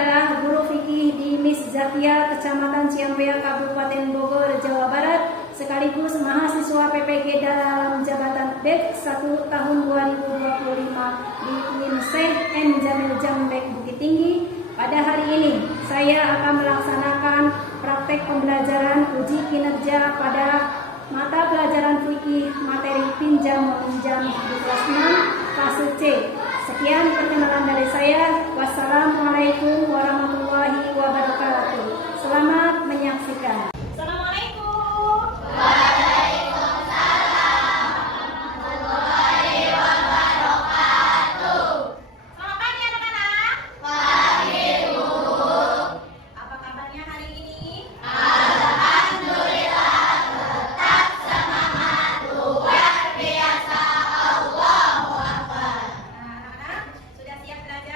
adalah guru fikih di Mis Zakia, Kecamatan Ciampea, Kabupaten Bogor, Jawa Barat, sekaligus mahasiswa PPG dalam jabatan BED 1 tahun 2025 di UIN Syekh N. Jamil Jambek Bukit Tinggi. Pada hari ini, saya akan melaksanakan praktek pembelajaran uji kinerja pada mata pelajaran fikih materi pinjam meminjam di kelas 6 fase C. Sekian perkenalan dari saya. Wassalamualaikum warahmatullahi wabarakatuh. Selamat menyaksikan. Assalamualaikum. Selamat pagi anak-anak. Pagi, Bu. Apa kabarnya hari ini? Alhamdulillah, tetap semangat, luar biasa. Allahu Akbar. Nah, anak-anak sudah siap belajar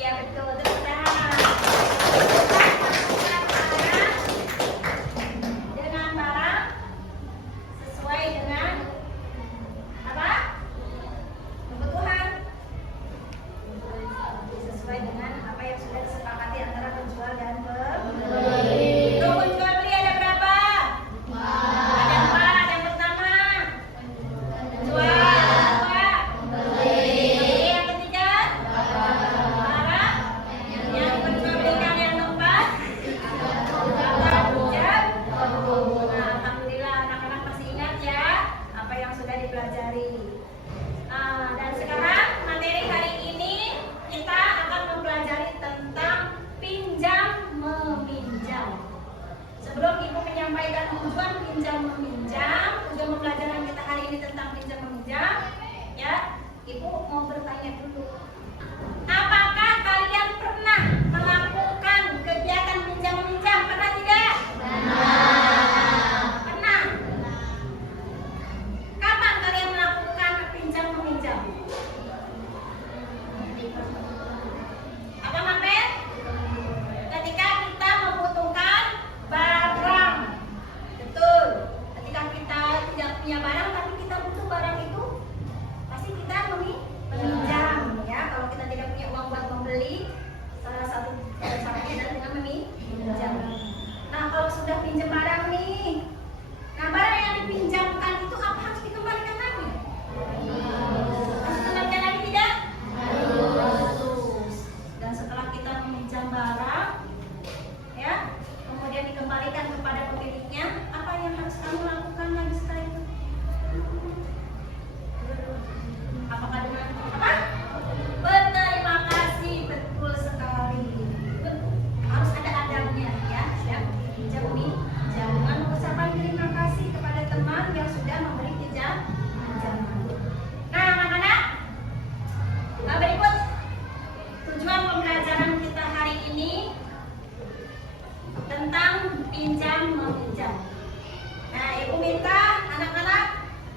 Iya betul, tepuk tangan. Masukkan dengan barang sesuai dengan apa? Kebutuhan. Sesuai dengan apa yang sudah disepakati antara penjual dan pembeli. Untuk penjual beli ada berapa? Ada 4. Yang pertama penjual, kedua pembeli, yang ketiga barang yang penjual belikan, yang keempat dapat pinjam. Nah, alhamdulillah anak-anak masih ingat ya apa yang sudah dipelajari. Dan sekarang materi hari ini kita akan mempelajari tentang pinjam meminjam. Sebelum Ibu menyampaikan tujuan pinjam meminjam, tujuan pembelajaran kita hari ini tentang pinjam meminjam, ya, Ibu mau bertanya dulu. Apakah kalian pernah melakukan kegiatan pinjam meminjam? Pernah tidak? Pernah. Kapan kalian melakukan pinjam meminjam? Apa Mampir? Ketika kita membutuhkan barang. Betul. Ketika kita tidak punya barang tapi kita butuh barang itu, pasti kita meminjam ya. Kalau kita tidak punya uang buat membeli, salah satu caranya adalah dengan meminjam. Nah, kalau sudah pinjam barang nih, nah barang yang dipinjamkan itu apa harus dikembalikan lagi? Harus dikembalikan lagi tidak? Harus. Dan setelah kita meminjam barang, ya, kemudian dikembalikan kepada pemiliknya, apa yang harus kamu lakukan lagi setelah itu? Apakah dengan apa? Berterima kasih, betul sekali. Harus ada adabnya ya, siap pinjam jangan mengucapkan terima kasih kepada teman yang sudah memberi pinjaman. Nah, anak-anak, berikut tujuan pembelajaran kita hari ini tentang pinjam meminjam. Nah, Ibu minta anak-anak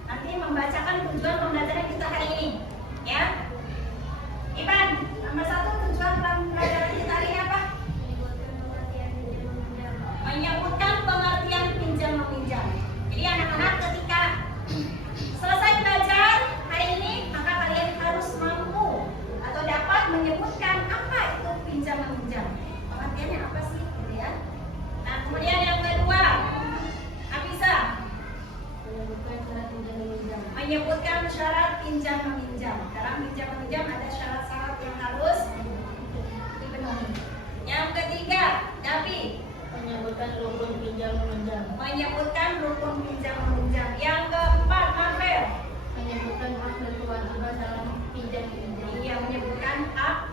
nanti membacakan tujuan pembelajaran kita hari ini, ya. Iban, nomor 1 tujuan pembelajaran kita hari ini apa? Menyebutkan pengertian pinjam meminjam. Jadi anak-anak ketika selesai belajar hari ini, maka kalian harus mampu atau dapat menyebutkan apa itu pinjam meminjam. Pengertiannya apa sih, gitu ya. Nah, kemudian yang kedua, Afisa, menyebutkan syarat pinjam meminjam. Dalam pinjam meminjam ada syarat-syarat yang harus dipenuhi. Yang ketiga, Davi, Menyebutkan rukun pinjam meminjam. menyebutkan rukun pinjam meminjam. Yang keempat, Marvel, Menyebutkan hak dan kewajiban dalam pinjam meminjam. yang menyebutkan hak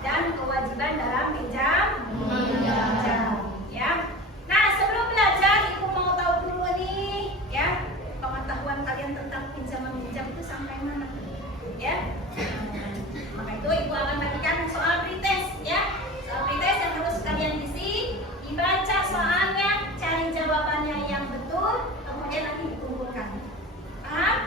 dan kewajiban dalam pinjam meminjam. Ya. Nah, sebelum belajar, Ibu mau tahu dulu nih, ya, pengetahuan kalian tentang pinjam meminjam itu sampai mana, ya? Maka itu Ibu akan bagikan soal pretest, ya. Soal pretest yang harus kalian isi, dibaca soalnya, cari jawabannya yang betul, kemudian nanti dikumpulkan. Paham?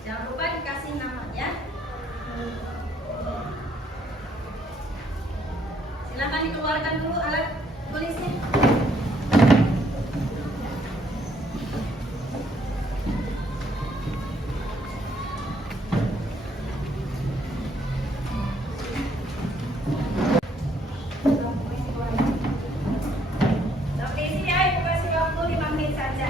Jangan lupa dikasih nama, ya. Silakan dikeluarkan dulu alat tulisnya. Sampai sini ya, Ibu kasih waktu 5 menit saja.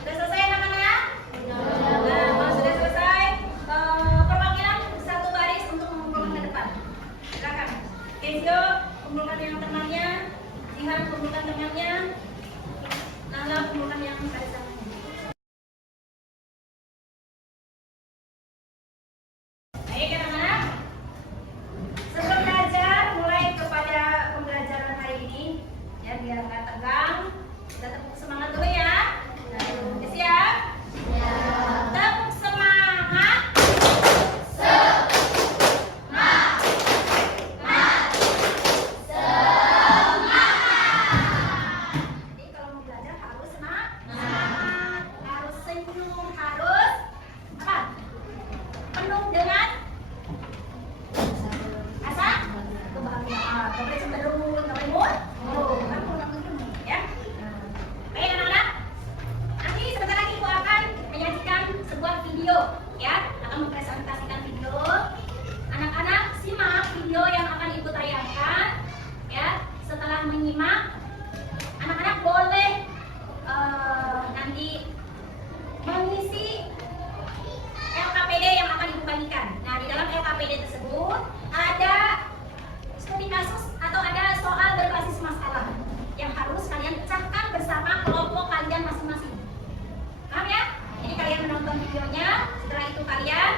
Sudah selesai anak-anak? Nah, kalau sudah selesai, perwakilan satu baris untuk mengumpulkan ke depan. Silakan. Kezio kumpulkan yang temannya, Jihan kumpulkan temannya, Nala kumpulkan yang barisannya. Baik anak-anak, sebelum belajar mulai kepada Nggak boleh cemberut, nggak boleh mut. Ya. Baik anak-anak. Nanti sebentar lagi Ibu akan menyajikan sebuah video, ya, akan mempresentasikan video. Anak-anak simak video yang akan Ibu tayangkan, ya. Setelah menyimak, anak-anak boleh nanti mengisi LKPD yang akan Ibu bagikan. Nah, di dalam LKPD tersebut ada studi kasus atau ada soal berbasis masalah yang harus kalian pecahkan bersama kelompok kalian masing-masing. Paham ya? Jadi kalian menonton videonya, setelah itu kalian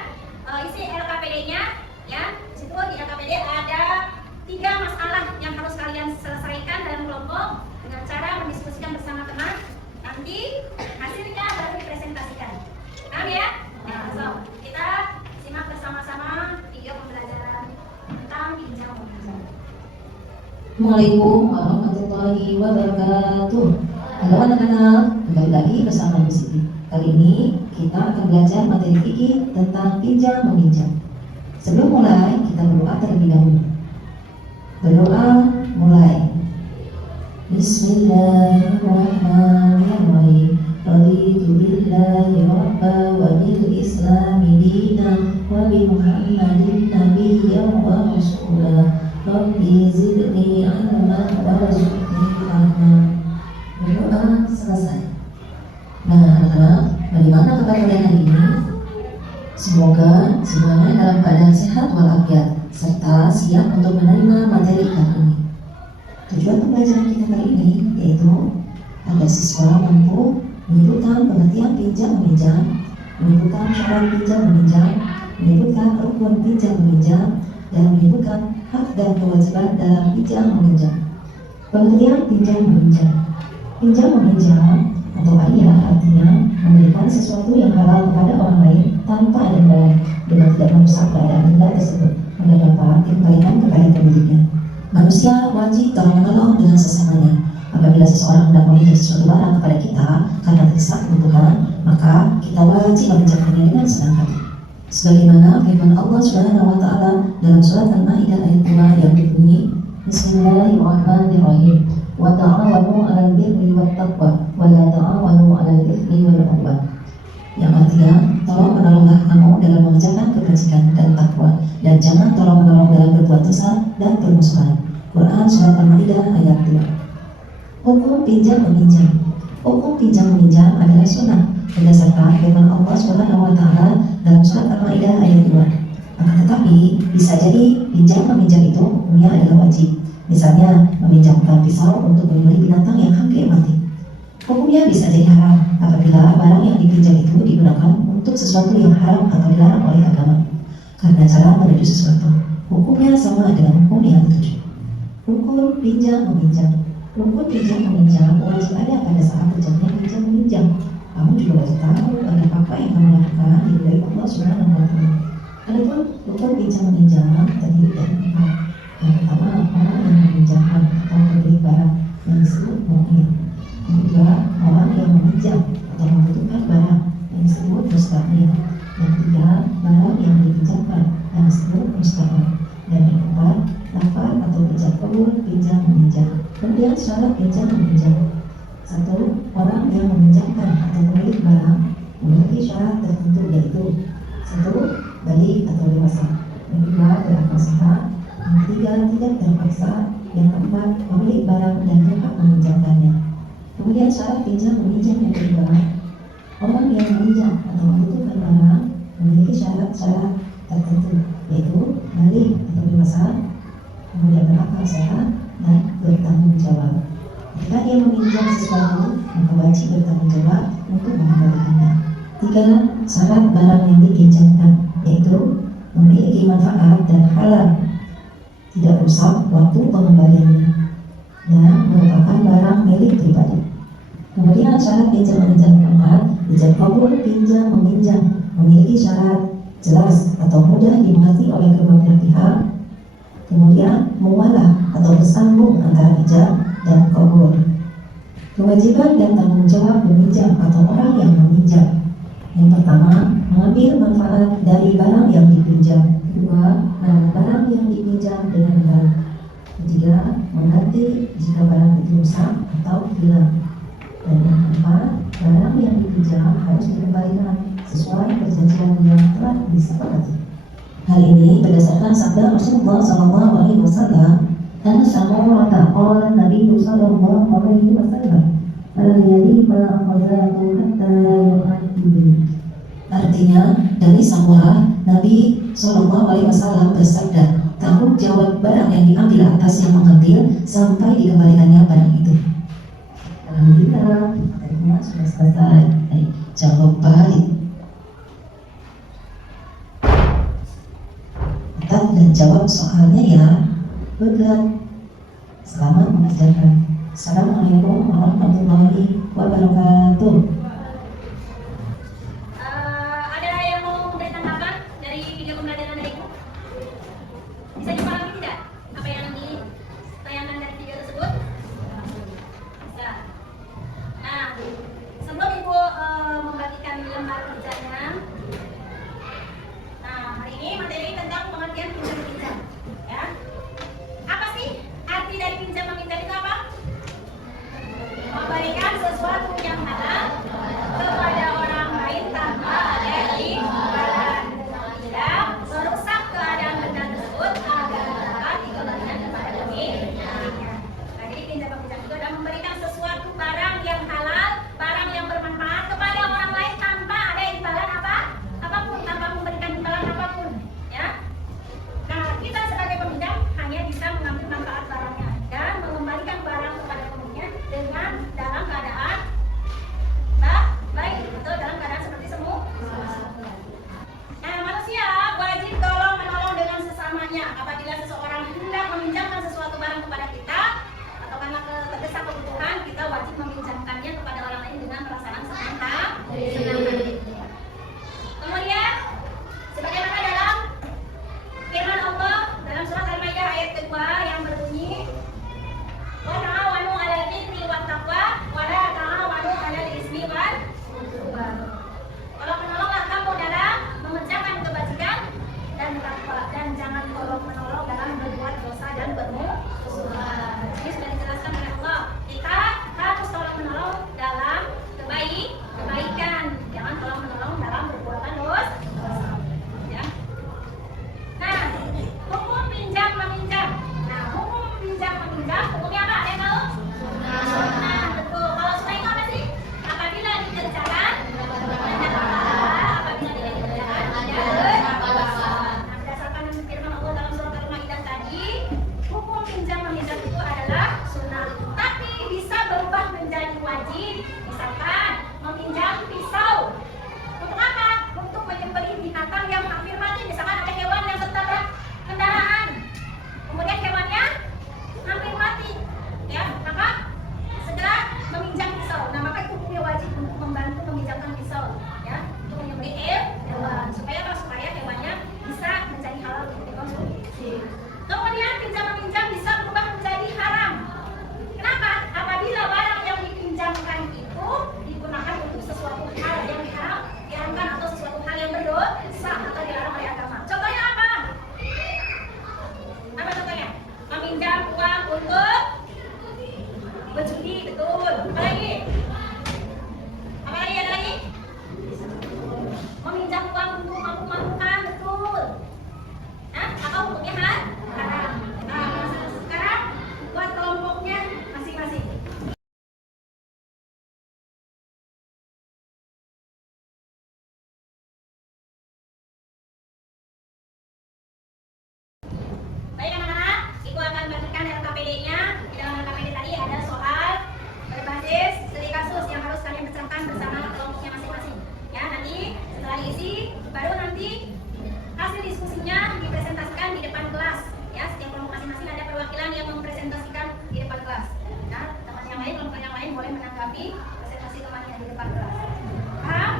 isi LKPD-nya, ya. Di situ di LKPD ada 3 masalah yang harus kalian selesaikan dalam kelompok dengan cara mendiskusikan bersama teman. Nanti hasilnya baru dipresentasikan. Paham ya? Nah, so, kita simak bersama-sama video pembelajaran tentang bincang-bincang. Assalamualaikum warahmatullahi wabarakatuh. Halo anak-anak, kembali lagi bersama Ibu Siti. Kali ini kita akan belajar materi fikih tentang pinjam meminjam. Sebelum mulai, kita berdoa terlebih dahulu. Berdoa mulai. Bismillahirrahmanirrahim. Raditu billahi rabba wa bil islami dinan wa bi Muhammadin nabiyyan wa rasulah. Rabbi zidni ilman warzuqni rahmah. Berdoa selesai. Nah, anak-anak, bagaimana kabar kalian hari ini? Semoga semuanya dalam keadaan sehat walafiat serta siap untuk menerima materi kali ini. Tujuan pembelajaran kita kali ini yaitu agar siswa mampu menyebutkan pengertian pinjam meminjam, menyebutkan syarat pinjam meminjam, menyebutkan rukun pinjam meminjam, dan menyebutkan hak dan kewajiban dalam pinjam meminjam. Pengertian pinjam meminjam. Pinjam meminjam atau hadiah artinya memberikan sesuatu yang halal kepada orang lain tanpa ada imbalan dengan tidak merusak keadaan benda tersebut agar dapat dikembalikan kepada pemiliknya. Manusia wajib tolong-menolong dengan sesamanya. Apabila seseorang hendak meminjam sesuatu barang kepada kita karena terdesak kebutuhan, maka kita wajib meminjamkannya dengan senang hati. Sebagaimana firman Allah Subhanahu wa taala dalam surat Al-Maidah ayat 2 yang berbunyi, Bismillahirrahmanirrahim. Wa ta'awanu 'alal birri wat taqwa wa la ta'awanu 'alal itsmi wal 'udwan. Yang artinya, tolong menolonglah kamu dalam mengerjakan kebajikan dan takwa, dan jangan tolong menolong dalam berbuat dosa dan permusuhan. Quran surat Al-Maidah ayat 2. Hukum pinjam meminjam. Hukum pinjam meminjam adalah sunnah berdasarkan firman Allah Subhanahu wa taala dalam surat Al-Maidah ayat 2. Akan tetapi bisa jadi pinjam meminjam itu hukumnya adalah wajib. Misalnya meminjamkan pisau untuk membeli binatang yang hampir mati. Hukumnya bisa jadi haram apabila barang yang dipinjam itu digunakan untuk sesuatu yang haram atau dilarang oleh agama karena cara menuju sesuatu. Hukumnya sama dengan hukum yang dituju. Hukum pinjam meminjam. Hukum pinjam meminjam wajib ada pada saat terjadinya pinjam meminjam. Kamu juga wajib tahu agar apa yang kamu lakukan diridhoi Allah Subhanahu wa taala. Adapun hukum pinjam meminjam terdiri dari 4. Yang pertama, orang yang meminjamkan atau membeli barang yang disebut mu'in. Yang kedua, orang yang meminjam atau membutuhkan barang yang disebut musta'min. Yang ketiga, barang yang dipinjamkan yang disebut musta'min. Dan yang keempat, lafaz atau ijab qabul pinjam meminjam. Kemudian syarat pinjam meminjam. 1. Orang yang meminjamkan atau pemilik barang memiliki syarat tertentu yaitu 1. Balik atau dewasa. Yang kedua, berakal sehat. Yang ketiga, tidak terpaksa. Yang keempat, pemilik barang dan berhak meminjamkannya. Kemudian syarat pinjam meminjam yang kedua, orang yang meminjam atau membutuhkan barang memiliki syarat-syarat tertentu yaitu balik atau dewasa, kemudian berakal sehat dan bertanggung jawab. Jika dia meminjam sesuatu, maka wajib bertanggung jawab untuk mengembalikannya. 3. Syarat barang yang dipinjamkan yaitu memiliki manfaat dan halal, tidak rusak waktu pengembaliannya, dan merupakan barang milik pribadi. Kemudian syarat pinjam meminjam keempat, ijab qabul pinjam meminjam memiliki syarat jelas atau mudah dimengerti oleh kedua belah pihak. Kemudian muamalah atau bersambung antara ijab dan qabul. Kewajiban dan tanggung jawab meminjam atau orang yang meminjam. Yang pertama, mengambil manfaat dari barang yang dipinjam. Kedua, barang yang dipinjam dengan baik. Ketiga, ganti jika barang itu rusak atau hilang. Dan yang keempat, barang yang dipinjam harus dikembalikan sesuai perjanjian yang telah disepakati. Hal ini berdasarkan sabda Rasulullah SAW, "Anna samurata qala Nabi sallallahu alaihi wasallam, "Al-yadi ma akhadhahu hatta yu'addi." Artinya, dari Samurah, Nabi SAW bersabda, tanggung jawab barang yang diambil atas yang mengambil sampai dikembalikannya barang itu. Alhamdulillah, tadinya sudah selesai. Jawab balik. Tetap dan jawab soalnya ya. Betul. Selamat mengerjakan. Assalamualaikum warahmatullahi wabarakatuh. Ada yang mau memberi tanggapan dari video pembelajaran dari Ibu? Bisa dipahami tidak apa yang ditayangkan dari video tersebut? Bisa. Nah, sebelum Ibu membagikan lembar kerjanya, nah hari ini materi tentang pengertian pinjam meminjam. Ya, apa sih arti dari pinjam meminjam itu apa? Memberikan sesuatu yang halal kepada orang lain tanpa ada imbalan, tidak merusak keadaan benda tersebut agar dapat dikembalikan kepada pemiliknya. Nah, jadi pinjam meminjam itu adalah memberikan sesuatu barang yang halal, barang yang bermanfaat kepada orang lain tanpa ada imbalan apapun, tanpa memberikan imbalan apapun. Ya. Nah, kita sebagai peminjam hanya bisa mengambil manfaat barangnya dan mengembalikan barang kepada pemiliknya dengan dalam keadaan baik, betul, dalam keadaan seperti semua. Nah, manusia wajib tolong menolong dengan sesamanya. Apabila seseorang hendak meminjamkan sesuatu barang kepada kita atau karena terdesak kebutuhan, kita wajib meminjamkannya kepada orang lain dengan perasaan senang hati. Kemudian, sebagaimana dalam firman Allah dalam surat Al-Maidah ayat kedua yang berbunyi, "Wa ta'awanu 'alal birri wat taqwa wa la ta'awanu 'alal ismi wal udwan." Tolong menolonglah kamu dalam mengerjakan kebajikan dan takwa, dan jangan tolong menolong dalam berbuat dosa dan bermusuhan. Ini sudah dijelaskan oleh Allah. Kita harus tolong menolong dalam kebaikan, jangan tolong menolong dalam perbuatan dosa. Ya. Nah, hukum pinjam meminjam. Nah, hukum pinjam meminjam hukumnya apa? Ada yang tahu? Sunnah, betul. Kalau sunnah itu apa sih? Apabila dikerjakan ada pahala, apabila tidak dikerjakan ada dosa. Nah, berdasarkan firman Allah dalam surat Al-Maidah tadi, hukum pinjam meminjam itu adalah sunnah, tapi bisa berubah menjadi wajib. Misalkan meminjam pisau. Untuk apa? Untuk menyembelih binatang yang hampir mati. Misalkan ada hewan yang tertabrak kendaraan, kemudian hewannya hampir mati, ya, maka segera meminjam pisau. Nah, maka itu hukumnya wajib untuk membantu meminjamkan pisau, ya, untuk menyembelih hewan supaya hewannya bisa menjadi halal untuk dikonsumsi. Kemudian pinjam meminjam bisa berubah menjadi haram. Kenapa? Apabila barang yang dipinjamkan itu digunakan untuk sesuatu hal yang diharamkan atau sesuatu hal yang berdosa atau dilarang oleh agama. Contohnya apa? Apa contohnya? Meminjam uang untuk berjudi, betul. Apa lagi? Apa lagi? Ada lagi? Meminjam uang untuk mabuk-mabukan, betul. Nah, apa hukumnya haram? Nah, sekarang buat kelompoknya masing-masing. Baik anak-anak, Ibu akan bagikan LKPD-nya. Di dalam LKPD tadi ada soal berbasis studi kasus yang harus kalian pecahkan bersama kelompoknya masing-masing. Ya, nanti setelah diisi, baru nanti hasil diskusinya dipresentasikan di depan kelas. Ya, setiap kelompok masing-masing ada perwakilan yang mempresentasikan di depan kelas. Nah, teman yang lain, kelompok yang lain boleh menanggapi presentasi temannya di depan kelas. Paham?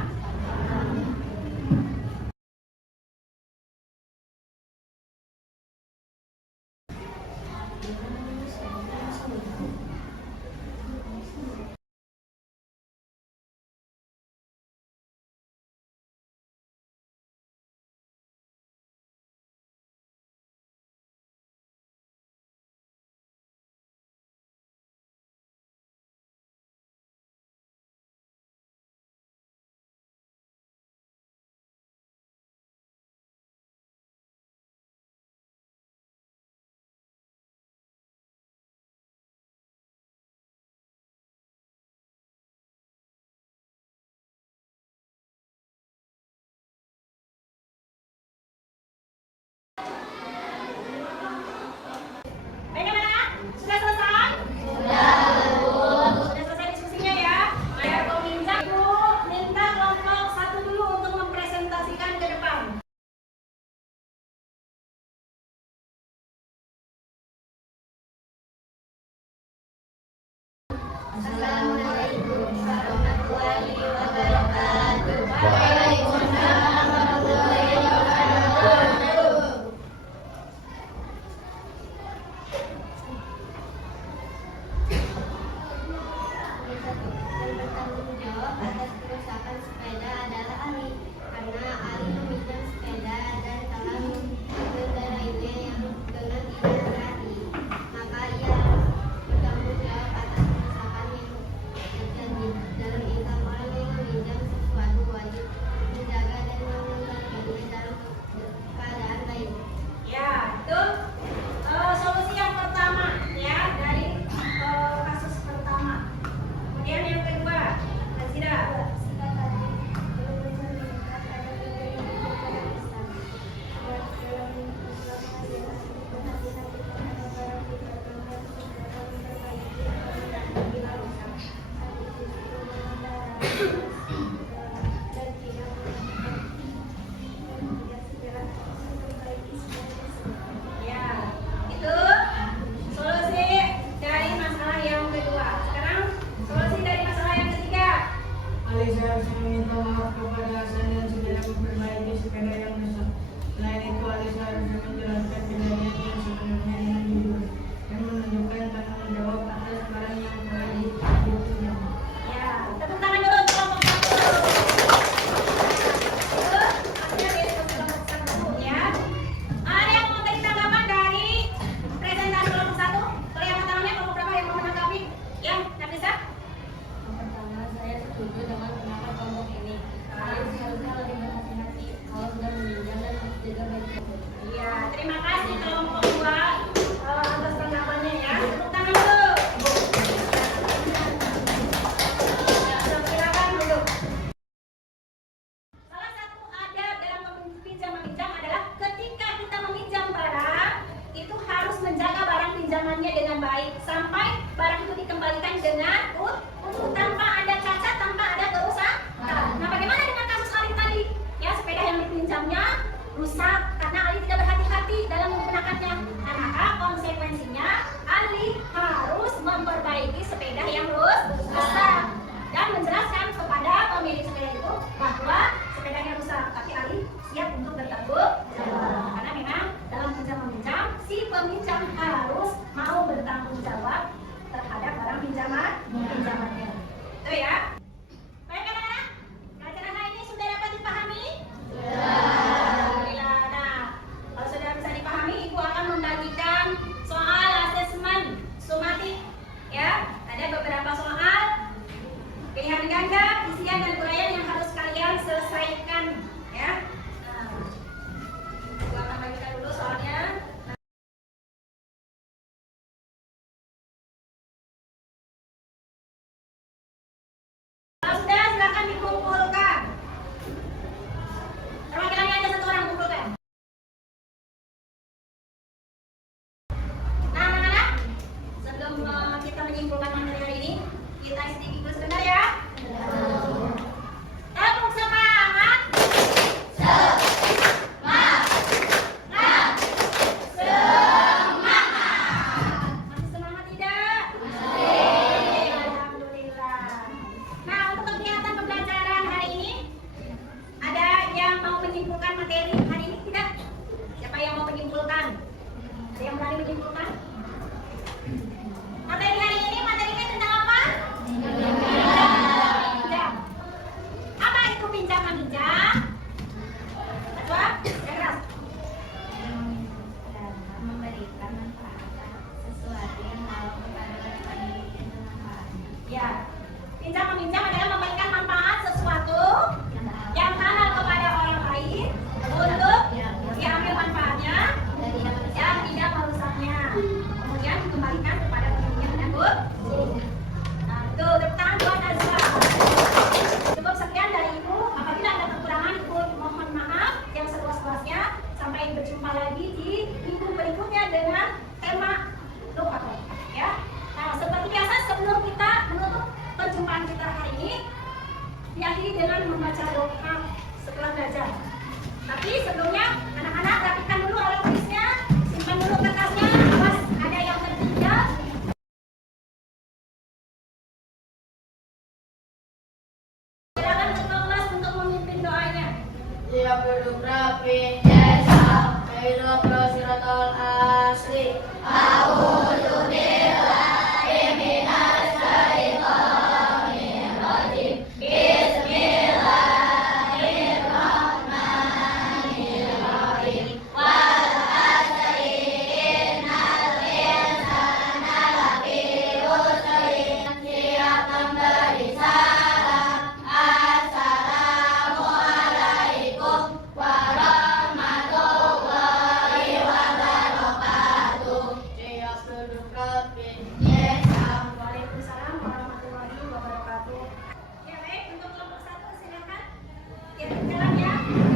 Sudah selesai? Sudah selesai diskusinya ya. Bayar peminjam, Ibu minta kelompok satu dulu untuk mempresentasikan ke depan. Assalamualaikum warahmatullahi wabarakatuh. Waalaikumsalam warahmatullahi wabarakatuh. Bertanggung jawab atas kerusakan sepeda adalah Ali, karena Ali meminjam sepeda dan telah mengendarainya yang dengan tidak hati-hati. Maka ia harus bertanggung jawab atas kerusakan yang terjadi. Dalam Islam, orang yang meminjam sesuatu wajib menjaga dan mengembalikannya dalam keadaan baik. Ya, itu solusi yang pertama ya dari kasus pertama. Kemudian yang kedua, Nazira. Ya, itu solusi dari masalah yang kedua. Sekarang solusi dari masalah yang ketiga. Alisa harus meminta maaf kepada Hasan dan segera memperbaiki sepeda yang rusak. Selain itu, Alisa harus menjelaskan kejadian yang sebenarnya dengan jujur dan menunjukkan tanggung jawab atas barang yang telah dipinjam. Ya, tepuk tangan dulu untuk kelompok satu. Itu hasil dari kelompok satu ya. Ada yang mau beri tanggapan dari presentasi kelompok satu? Kalau yang pertamanya kelompok berapa yang mau menanggapi? Ya, Nafisa? Yang pertama, saya setuju dengan pendapat kelompok ini. Kalian seharusnya lebih berhati-hati kalau sudah meminjam dan harus jaga baik-baik. Iya, terima kasih kelompok dua atas tanggapannya ya. Tepuk tangan dulu. Ya, silakan duduk. Salah satu adab dalam meminjam adalah ketika kita meminjam barang, itu harus menjaga barang pinjamannya dengan baik sampai barang itu dikembalikan dengan utuh tanpa ada cacat, tanpa ada kerusakan. Nah, bagaimana dengan kasus Ali tadi? Ya, sepeda yang dipinjamnya rusak karena Ali tidak berhati-hati dalam menggunakannya. Maka konsekuensinya Ali harus memperbaiki sepeda yang rusak dan menjelaskan kepada pemilik sepeda itu bahwa sepedanya rusak, tapi Ali siap untuk bertanggung jawab. Karena memang dalam pinjam-meminjam, si peminjam harus mau bertanggung jawab terhadap barang pinjamannya. Itu ya. Baik anak-anak, pelajaran hari ini sudah dapat dipahami? Alhamdulillah. Nah, kalau sudah bisa dipahami, Ibu akan membagikan soal asesmen sumatif. Ya, ada beberapa soal pilihan ganda, isian dan uraian yang harus kalian selesaikan. Ya. Nah, Ibu akan bagikan dulu soalnya. Kalau sudah, silakan dikumpulkan. Perwakilannya ada satu orang, kumpulkan. Nah, anak-anak, sebelum kita menyimpulkan materi hari ini, kita sedikit dulu sebentar ya. Tepuk semangat. Masih semangat tidak? Alhamdulillah. Nah, untuk kegiatan pembelajaran hari ini, ada yang mau menyimpulkan materi hari ini tidak? Siapa yang mau menyimpulkan? Ada yang berani menyimpulkan? Materi hari ini materinya tentang apa? Pinjam. Apa itu pinjam meminjam? Najwa, yang keras. Memberikan manfaat sesuatu yang halal kepada orang yang bermanfaat. Ya, pinjam meminjam adalah memberikan manfaat sesuatu yang halal kepada orang lain untuk diambil manfaatnya dan tidak merusaknya. Kemudian dikembalikan kepada pemiliknya dengan baik. Nah, itu tepuk tangan buat Nazwa. Cukup sekian dari Ibu. Apabila ada kekurangan, Ibu mohon maaf yang seluas-luasnya. Sampai berjumpa lagi di minggu berikutnya dengan tema lupa. Jalan ya.